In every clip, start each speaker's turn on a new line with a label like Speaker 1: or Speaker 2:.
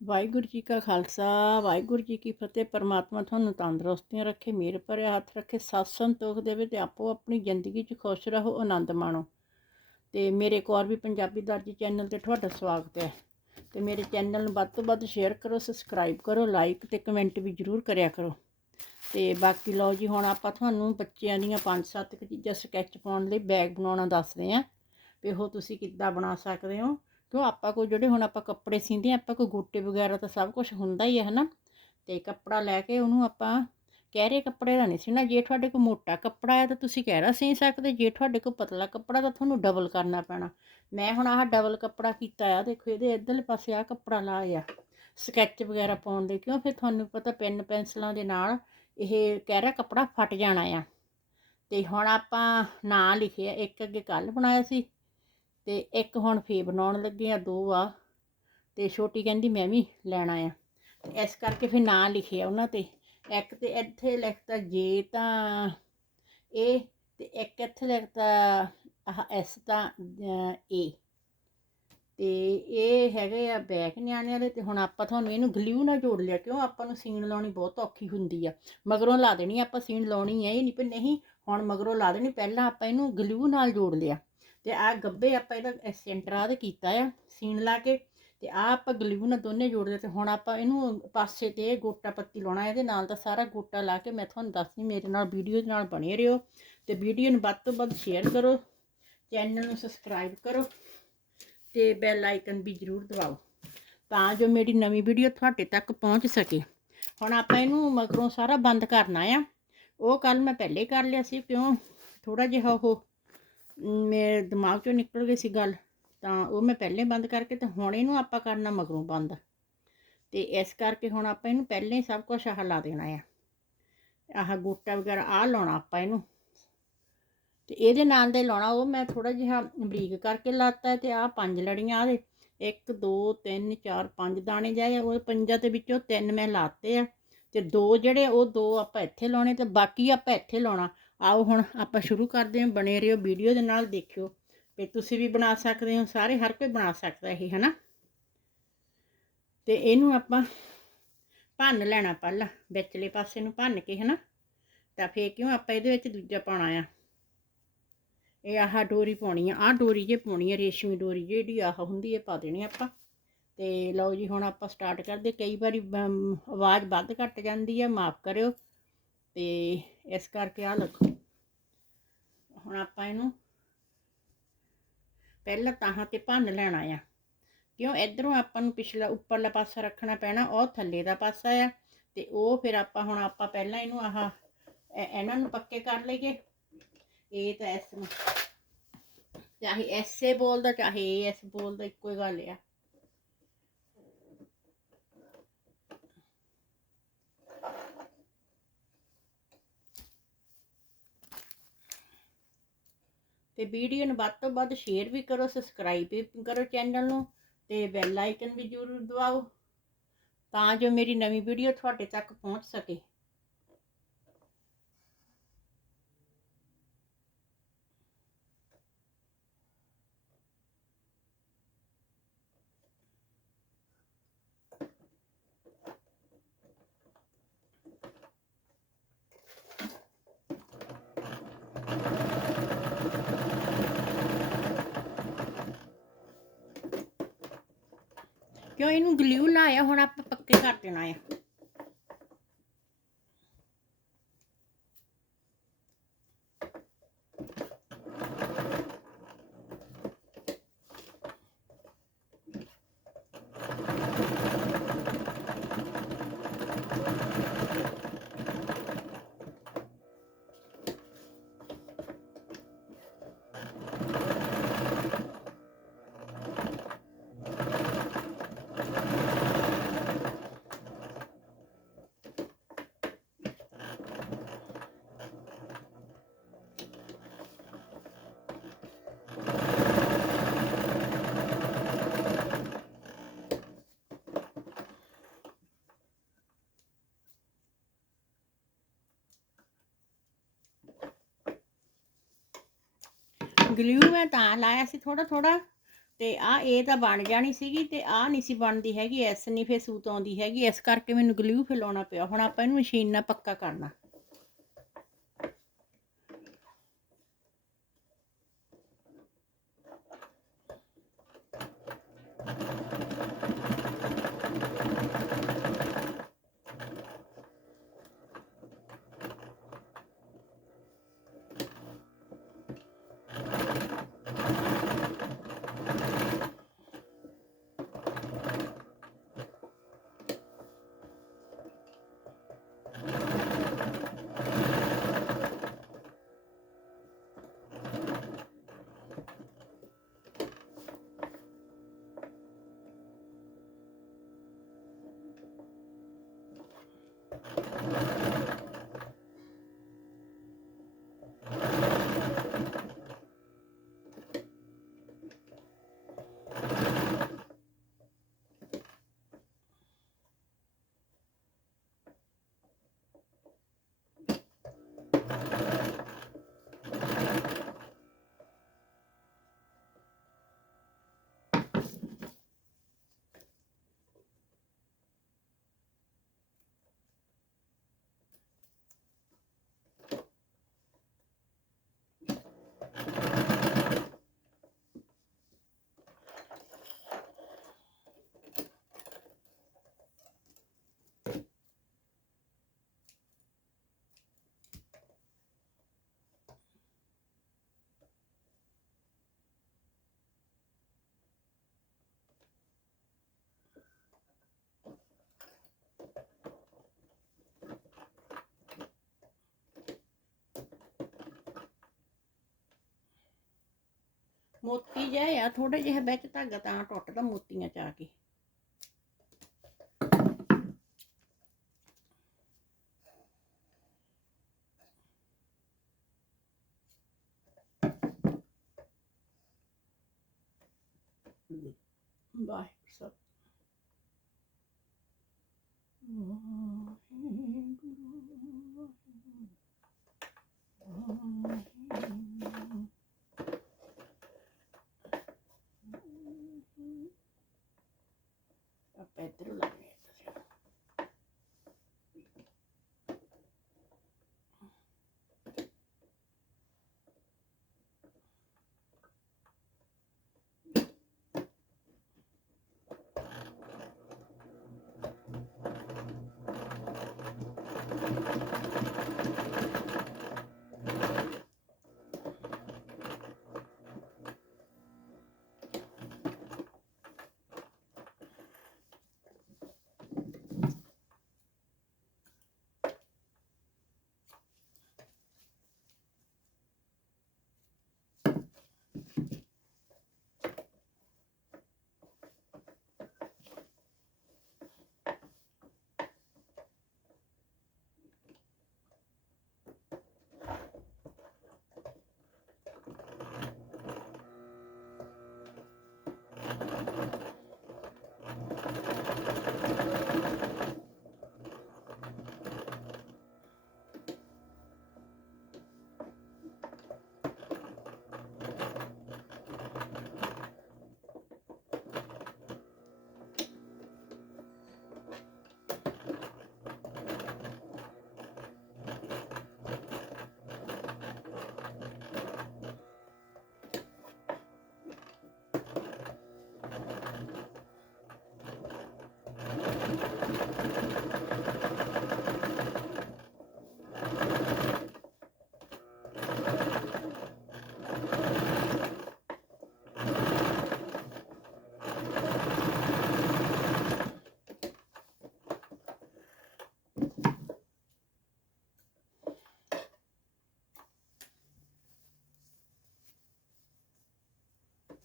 Speaker 1: ਵਾਹਿਗੁਰੂ ਜੀ ਕਾ ਖਾਲਸਾ, ਵਾਹਿਗੁਰੂ ਜੀ ਕੀ ਫਤਿਹ। ਪਰਮਾਤਮਾ ਤੁਹਾਨੂੰ ਤੰਦਰੁਸਤੀਆਂ ਰੱਖੇ, ਮਿਹਰ ਭਰਿਆ ਹੱਥ ਰੱਖੇ, ਸਤ ਸੰਤੋਖ ਦੇਵੇ ਤੇ ਆਪੋ ਆਪਣੀ ਜ਼ਿੰਦਗੀ 'ਚ ਖੁਸ਼ ਰਹੋ, ਆਨੰਦ ਮਾਣੋ। ਤੇ ਮੇਰੇ ਕੋਰ ਵੀ ਪੰਜਾਬੀ ਦਰਜੀ ਚੈਨਲ ਤੇ ਤੁਹਾਡਾ ਸਵਾਗਤ ਹੈ। ਤੇ ਮੇਰੇ ਚੈਨਲ ਨੂੰ ਵੱਧ ਤੋਂ ਵੱਧ ਸ਼ੇਅਰ ਕਰੋ, ਸਬਸਕ੍ਰਾਈਬ ਕਰੋ, ਲਾਈਕ ਤੇ ਕਮੈਂਟ ਵੀ ਜ਼ਰੂਰ ਕਰਿਆ ਕਰੋ। ਤੇ ਬਾਕੀ ਲਓ ਜੀ, ਹੁਣ ਆਪਾਂ ਤੁਹਾਨੂੰ ਬੱਚਿਆਂ ਦੀਆਂ ਪੰਜ ਸੱਤ ਕੁ ਚੀਜ਼ਾਂ ਸਕੈਚ ਪਾਉਣ ਲਈ ਬੈਗ ਬਣਾਉਣਾ ਦੱਸਦੇ ਆਂ ਵੀ ਉਹ ਤੁਸੀਂ ਕਿੱਦਾਂ ਬਣਾ ਸਕਦੇ ਹੋ? ਕਿਉਂ ਆਪਾਂ ਕੋ ਜਿਹੜੇ ਹੁਣ ਆਪਾਂ ਕੱਪੜੇ ਸੀਂਦੇ ਆ, ਆਪਾਂ ਕੋ ਗੋਟੇ ਵਗੈਰਾ ਤਾਂ ਸਭ ਕੁਝ ਹੁੰਦਾ ਹੀ ਹੈ ਹਨਾ? ਤੇ ਕੱਪੜਾ ਲੈ ਕੇ ਉਹਨੂੰ ਆਪਾਂ ਕਹਿਰੇ ਕੱਪੜੇ ਦਾ ਨਹੀਂ ਸੀਣਾ, ਜੇ ਤੁਹਾਡੇ ਕੋਲ ਮੋਟਾ ਕੱਪੜਾ ਹੈ ਤਾਂ ਤੁਸੀਂ ਕਹਿਰਾ ਸੀ ਸਕਦੇ, ਜੇ ਤੁਹਾਡੇ ਕੋਲ ਪਤਲਾ ਕੱਪੜਾ ਤਾਂ ਤੁਹਾਨੂੰ ਡਬਲ ਕਰਨਾ ਪੈਣਾ। ਮੈਂ ਹੁਣ ਆਹ ਡਬਲ ਕੱਪੜਾ ਕੀਤਾ ਆ, ਦੇਖੋ ਇਹਦੇ ਇੱਧਰਲੇ ਪਾਸੇ ਆ ਕੱਪੜਾ ਲਾਇਆ। ਸਕੈਚ ਵਗੈਰਾ ਪਾਉਣ ਦੇ, ਕਿਉਂ? ਫਿਰ ਤੁਹਾਨੂੰ ਪਤਾ ਪੈਨ ਪੈਨਸਲਾਂ ਦੇ ਨਾਲ ਇਹ ਕਹਿਰਾ ਕੱਪੜਾ ਫਟ ਜਾਣਾ ਆ। ਤੇ ਹੁਣ ਆਪਾਂ ਨਾਂ ਲਿਖਿਆ, ਇੱਕ ਅੱਗੇ ਕੱਲ ਬਣਾਇਆ ਸੀ ਤੇ ਇੱਕ ਹੁਣ ਫੇ ਬਣਾਉਣ ਲੱਗੇ ਆ, ਦੋ ਆ। ਤੇ ਛੋਟੀ ਕਹਿੰਦੀ ਮੈਂ ਵੀ ਲੈਣਾ ਆ। ਤੇ ਇਸ ਕਰਕੇ ਫਿਰ ਨਾਂ ਲਿਖਿਆ ਉਹਨਾਂ ਤੇ। ਇੱਕ ਤੇ ਇੱਥੇ ਲਿਖਤਾ ਜੇ ਤਾਂ ਇਹ ਤੇ ਇੱਕ ਇੱਥੇ ਲਿਖਤਾ ਆਹ ਐਸ ਤਾਂ ਏ। ਤੇ ਇਹ ਹੈਗੇ ਆ ਬੈਕ ਨਿਆਣਿਆਂ ਦੇ ਤੇ ਹੁਣ ਆਪਾਂ ਤੁਹਾਨੂੰ ਇਹਨੂੰ ਗਲਿਊ ਨਾਲ ਜੋੜ ਲਿਆ ਕਿਉਂ? ਆਪਾਂ ਨੂੰ ਸੀਨ ਲਾਉਣੀ ਬਹੁਤ ਔਖੀ ਹੁੰਦੀ ਆ। ਮਗਰੋਂ ਲਾ ਦੇਣੀ ਆਪਾਂ ਸੀਨ ਲਾਉਣੀ ਹੈ ਇਹ ਨਹੀਂ ਪਰ ਨਹੀਂ, ਹੁਣ ਮਗਰੋਂ ਲਾ ਦੇਣੀ, ਪਹਿਲਾਂ ਆਪਾਂ ਇਹਨੂੰ ਗਲਿਊ ਨਾਲ ਜੋੜ ਲਿਆ। ਤੇ ਆ ਗੱਬੇ ਆਪਾਂ ਇਹਦਾ ਸੈਂਟਰ ਆ ਕੀਤਾ ਆ ਸੀਨ ਲਾ ਕੇ, ਤੇ ਆ ਆਪਾਂ ਗਲਿਊ ਨਾਲ ਦੋਨੇ ਜੋੜਦੇ ਤੇ ਹੁਣ ਆਪਾਂ ਇਹਨੂੰ ਪਾਸੇ ਤੇ ਗੋਟਾ ਪੱਤੀ ਲਾਉਣਾ, ਇਹਦੇ ਨਾਲ ਤਾਂ ਸਾਰਾ ਗੋਟਾ ਲਾ ਕੇ ਮੈਂ ਤੁਹਾਨੂੰ ਦੱਸਦੀ, ਮੇਰੇ ਨਾਲ ਵੀਡੀਓ ਨਾਲ ਬਣੇ ਰਹੋ ਤੇ ਵੀਡੀਓ ਨੂੰ ਵੱਧ ਤੋਂ ਵੱਧ ਸ਼ੇਅਰ ਕਰੋ ਚੈਨਲ ਨੂੰ ਸਬਸਕ੍ਰਾਈਬ ਕਰੋ ਤੇ ਬੈਲ ਆਈਕਨ ਵੀ ਜ਼ਰੂਰ ਦਬਾਓ ਤਾਂ ਜੋ ਮੇਰੀ ਨਵੀਂ ਵੀਡੀਓ ਤੁਹਾਡੇ ਤੱਕ ਪਹੁੰਚ ਸਕੇ। ਹੁਣ ਆਪਾਂ ਇਹਨੂੰ ਮਗਰੋਂ ਸਾਰਾ ਬੰਦ ਕਰਨਾ ਆ, ਉਹ ਕੱਲ ਮੈਂ ਪਹਿਲੇ ਕਰ ਲਿਆ ਸੀ, ਕਿਉਂ? ਥੋੜਾ ਜਿਹਾ ਉਹ ਮੇਰੇ ਦਿਮਾਗ ਚੋਂ ਨਿਕਲ ਗਈ ਸੀ ਗੱਲ, ਤਾਂ ਉਹ ਮੈਂ ਪਹਿਲੇ ਬੰਦ ਕਰਕੇ ਤੇ ਹੁਣ ਇਹਨੂੰ ਆਪਾਂ ਕਰਨਾ ਮਗਰੋਂ ਬੰਦ। ਤੇ ਇਸ ਕਰਕੇ ਹੁਣ ਆਪਾਂ ਇਹਨੂੰ ਪਹਿਲੇ ਹੀ ਸਭ ਕੁਝ ਆਹ ਲਾ ਦੇਣਾ ਆ। ਆਹ ਗੋਟਾ ਵਗੈਰਾ ਆ ਲਾਉਣਾ ਆਪਾਂ ਇਹਨੂੰ। ਤੇ ਇਹਦੇ ਨਾਲ ਦੇ ਲਾਉਣਾ, ਉਹ ਮੈਂ ਥੋੜਾ ਜਿਹਾ ਬਰੀਕ ਕਰਕੇ ਲਾਤਾ ਤੇ ਆਹ ਪੰਜ ਲੜੀਆਂ ਆ ਦੇ। 1 2 3 4 5 ਦਾਣੇ ਜਾਏ ਉਹ ਪੰਜਾਂ ਦੇ ਵਿੱਚੋਂ ਤਿੰਨ ਮੈਂ ਲਾਤੇ ਆ। ਤੇ ਦੋ ਜਿਹੜੇ ਉਹ ਦੋ ਆਪਾਂ ਇੱਥੇ ਲਾਉਣੇ ਤੇ ਬਾਕੀ ਆਪਾਂ ਇੱਥੇ ਲਾਉਣਾ। ਆਓ ਹੁਣ ਆਪਾਂ ਸ਼ੁਰੂ ਕਰਦੇ ਹਾਂ ਬਣੇ ਰਹੋ ਵੀਡੀਓ ਦੇ ਨਾਲ ਦੇਖਿਓ ਤੇ ਤੁਸੀਂ ਵੀ ਬਣਾ ਸਕਦੇ ਹੋ, ਸਾਰੇ ਹਰ ਕੋਈ ਬਣਾ ਸਕਦਾ ਇਹ, ਹਨਾ? ਤੇ ਇਹਨੂੰ ਆਪਾਂ ਭੰਨ ਲੈਣਾ ਪਹਿਲਾਂ, ਵਿਚਲੇ ਪਾਸੇ ਨੂੰ ਭੰਨ ਕੇ, ਹਨਾ? ਤਾਂ ਫੇਰ ਕਿਉਂ ਆਪਾਂ ਇਹਦੇ ਵਿੱਚ ਦੂਜਾ ਪਾਉਣਾ ਆ? ਇਹ ਆਹ ਡੋਰੀ ਪਾਉਣੀ ਆ, ਆਹ ਡੋਰੀ ਜੇ ਪਾਉਣੀ ਆ, ਰੇਸ਼ਮੀ ਡੋਰੀ ਜਿਹੜੀ ਆਹ ਹੁੰਦੀ ਹੈ ਪਾ ਦੇਣੀ ਆਪਾਂ। ਤੇ ਲਓ ਜੀ, ਹੁਣ ਆਪਾਂ ਸਟਾਰਟ ਕਰਦੇ ਕਈ ਵਾਰੀ ਆਵਾਜ਼ ਵੱਧ ਘੱਟ ਜਾਂਦੀ ਹੈ ਮਾਫ ਕਰਿਓ। ਤੇ ਇਸ ਕਰਕੇ ਆ ਲਖੋ। ਹੁਣ ਆਪਾਂ ਇਹਨੂੰ ਪਹਿਲਾਂ ਤਾਹਾਂ ਤੇ ਭੰਨ ਲੈਣਾ ਆ। ਕਿਉਂ? ਇਧਰੋਂ ਆਪਾਂ ਨੂੰ ਪਿਛਲਾ ਉੱਪਰਲਾ ਪਾਸਾ ਰੱਖਣਾ ਪੈਣਾ, ਉਹ ਥੱਲੇ ਦਾ ਪਾਸਾ ਆ। ਤੇ ਉਹ ਫਿਰ ਆਪਾਂ ਹੁਣ ਆਪਾਂ ਪਹਿਲਾਂ ਇਹਨੂੰ ਆਹ ਇਹਨਾਂ ਨੂੰ ਪੱਕੇ ਕਰ ਲਈਏ। ਇਹ ਤਾਂ ਇਸ ਨੂੰ, ਚਾਹੇ ਐਸੇ ਬੋਲਦਾ ਚਾਹੇ ਐਸ ਬੋਲਦਾ ਇੱਕੋ ਹੀ ਗੱਲ ਆ। ਤੇ ਵੀਡੀਓ ਨੂੰ ਵੱਧ ਤੋਂ ਵੱਧ ਸ਼ੇਅਰ ਵੀ ਕਰੋ ਸਬਸਕ੍ਰਾਈਬ ਵੀ ਕਰੋ ਚੈਨਲ ਨੂੰ ਤੇ ਬੈਲ ਆਈਕਨ ਵੀ ਜ਼ਰੂਰ ਦਬਾਓ ਤਾਂ ਜੋ ਮੇਰੀ ਨਵੀਂ ਵੀਡੀਓ ਤੁਹਾਡੇ ਤੱਕ ਪਹੁੰਚ ਸਕੇ। ਕਿਉਂ? ਇਹਨੂੰ ਗਲੂ ਲਾਇਆ ਹੁਣ ਆਪਾਂ ਪੱਕੇ ਕਰ ਦੇਣਾ ਆ। ਗਲਿਊ ਮੈਂ ਤਾਂ ਲਾਇਆ ਸੀ ਥੋੜਾ ਥੋੜਾ ਤੇ ਆ ਇਹ ਤਾਂ ਬਣ ਜਾਣੀ ਸੀਗੀ ਤੇ ਆ ਨਹੀਂ ਸੀ ਬਣਦੀ ਹੈਗੀ, ਐਸ ਨਹੀਂ ਫੇ ਸੂਤ ਆਉਂਦੀ ਹੈਗੀ। ਇਸ ਕਰਕੇ ਮੈਨੂੰ ਗਲਿਊ ਫੇ ਲਾਉਣਾ ਪਿਆ। ਹੁਣ ਆਪਾਂ ਇਹਨੂੰ ਮਸ਼ੀਨ ਨਾਲ ਪੱਕਾ ਕਰਨਾ। ਮੋਤੀ ਜਿਹਾ ਆ ਥੋੜੇ ਜਿਹਾ ਵਿੱਚ ਧਾਗਾ ਤਾਂ ਟੁੱਟਦਾ ਮੋਤੀਆਂ ਚ ਆ ਕੇ। ਵਾਹਿਗੁਰੂ ਸਭ। ਵਾਹਿਗੁਰੂ ਆਪਾਂ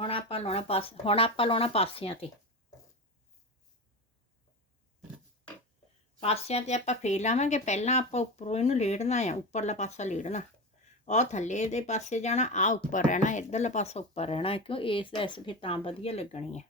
Speaker 1: ਹੁਣ ਆਪਾਂ ਲਾਉਣਾ ਪਾਸ, ਹੁਣ ਆਪਾਂ ਲਾਉਣਾ ਪਾਸਿਆਂ ਤੇ। ਪਾਸਿਆਂ ਤੇ ਆਪਾਂ ਫੇਰ ਲਾਵਾਂਗੇ, ਪਹਿਲਾਂ ਆਪਾਂ ਉੱਪਰੋਂ ਇਹਨੂੰ ਲੇੜਨਾ ਆ, ਉੱਪਰਲਾ ਪਾਸਾ ਲੇੜਨਾ। ਉਹ ਥੱਲੇ ਦੇ ਪਾਸੇ ਜਾਣਾ ਆ ਉੱਪਰ ਰਹਿਣਾ, ਇਧਰਲਾ ਪਾਸਾ ਉੱਪਰ ਰਹਿਣਾ, ਕਿਉਂ ਇਸ ਐਸ ਫਿਰ ਤਾਂ ਵਧੀਆ ਲੱਗਣੀ ਹੈ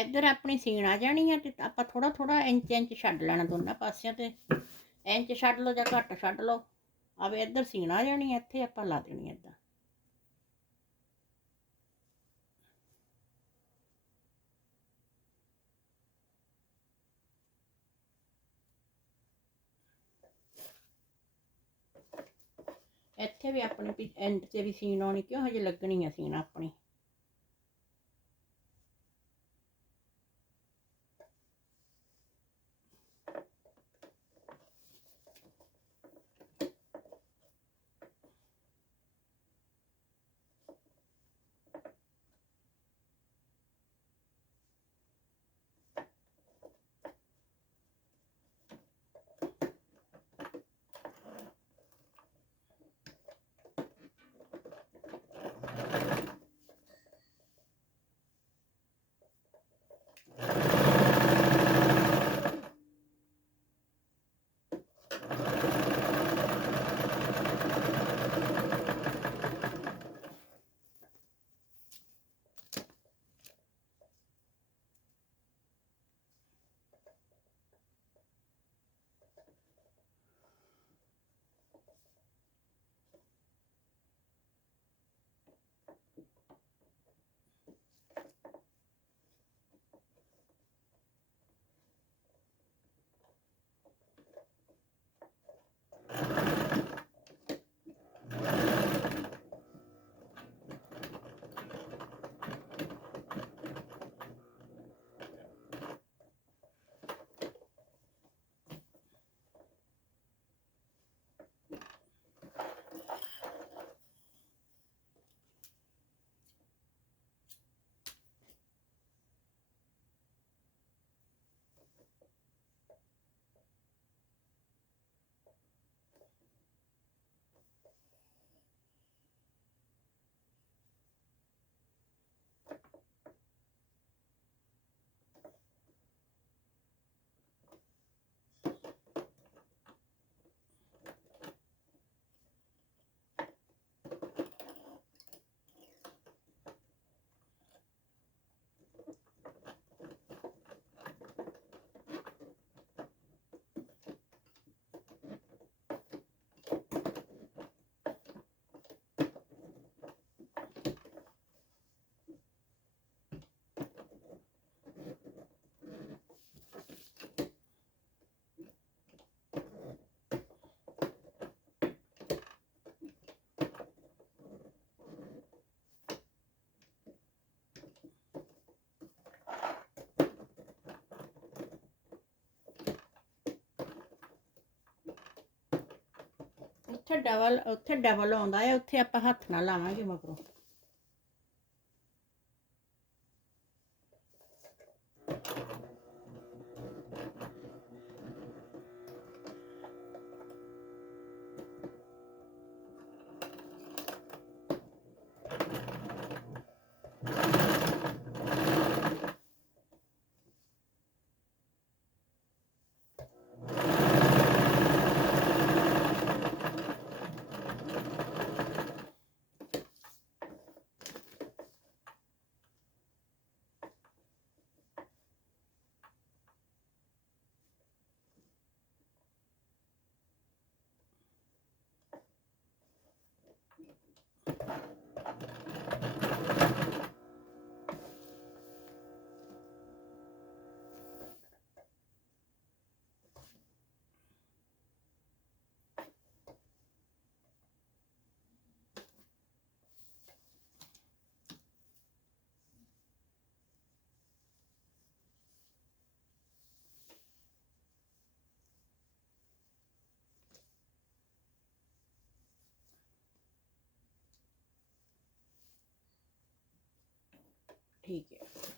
Speaker 1: ਇੱਧਰ ਆਪਣੀ ਸੀਣ ਆ ਜਾਣੀ ਆ ਤੇ ਆਪਾਂ ਥੋੜਾ ਥੋੜਾ ਇੰਚ ਇੰਚ ਛੱਡ ਲੈਣਾ ਦੋਨਾਂ ਪਾਸਿਆਂ ਤੇ। ਇੰਚ ਛੱਡ ਲਓ ਜਾਂ ਘੱਟ ਛੱਡ ਲਓ। ਆਵੇ ਇੱਧਰ ਸੀਣ ਆ ਜਾਣੀ ਇੱਥੇ ਆਪਾਂ ਲਾ ਦੇਣੀ ਏਦਾਂ। ਇੱਥੇ ਵੀ ਆਪਣੀ ਐਂਡ ਤੇ ਵੀ ਸੀਨ ਆਉਣੀ, ਕਿਉਂ ਹਜੇ ਲੱਗਣੀ ਆ ਸੀਨ ਆਪਣੀ? ਉੱਥੇ ਡਬਲ ਉੱਥੇ ਡਬਲ ਆਉਂਦਾ ਹੈ ਉੱਥੇ ਆਪਾਂ ਹੱਥ ਨਾਲ ਲਾਵਾਂਗੇ ਮਗਰੋਂ। ਠੀਕ ਹੈ।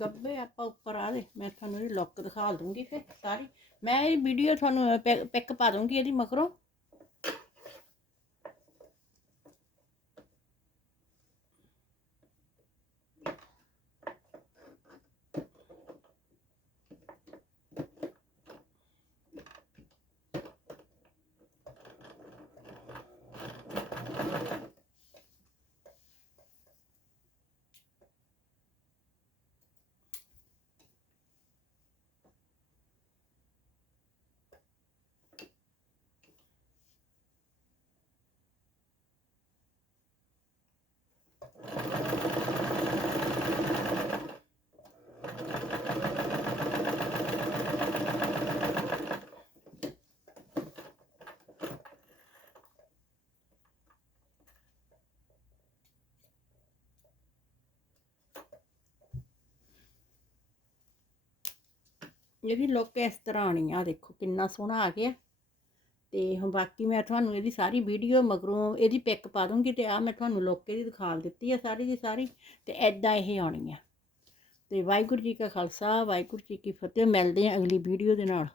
Speaker 1: ਗੱਬੇ, ਆਪਾਂ ਉੱਪਰ ਆ ਦੇ। ਮੈਂ ਤੁਹਾਨੂੰ ਇਹਦੀ ਲੁੱਕ ਦਿਖਾ ਦੂੰਗੀ ਫਿਰ ਸਾਰੀ। ਮੈਂ ਇਹ ਵੀਡੀਓ ਤੁਹਾਨੂੰ ਪਿਕ ਪਾ ਦੂੰਗੀ ਇਹਦੀ ਮਗਰੋਂ। ਇਹਦੀ ਲੁੱਕ ਇਸ ਤਰ੍ਹਾਂ ਆਣੀ ਆ ਦੇਖੋ ਕਿੰਨਾ ਸੋਹਣਾ ਆ ਗਿਆ। ਤੇ ਹੁਣ ਬਾਕੀ ਮੈਂ ਤੁਹਾਨੂੰ ਇਹਦੀ ਸਾਰੀ ਵੀਡੀਓ ਮਗਰੋਂ ਇਹਦੀ ਪਿਕ ਪਾ ਦੂੰਗੀ ਤੇ ਆ ਮੈਂ ਤੁਹਾਨੂੰ ਲੁੱਕ ਇਹਦੀ ਦਿਖਾ ਦਿੱਤੀ ਆ ਸਾਰੀ ਦੀ ਸਾਰੀ ਤੇ ਐਦਾਂ ਇਹ ਆਉਣੀ ਆ। ਤੇ ਵਾਹਿਗੁਰੂ ਜੀ ਕਾ ਖਾਲਸਾ, ਵਾਹਿਗੁਰੂ ਜੀ ਕੀ ਫਤਿਹ, ਮਿਲਦੇ ਆ ਅਗਲੀ ਵੀਡੀਓ ਦੇ ਨਾਲ।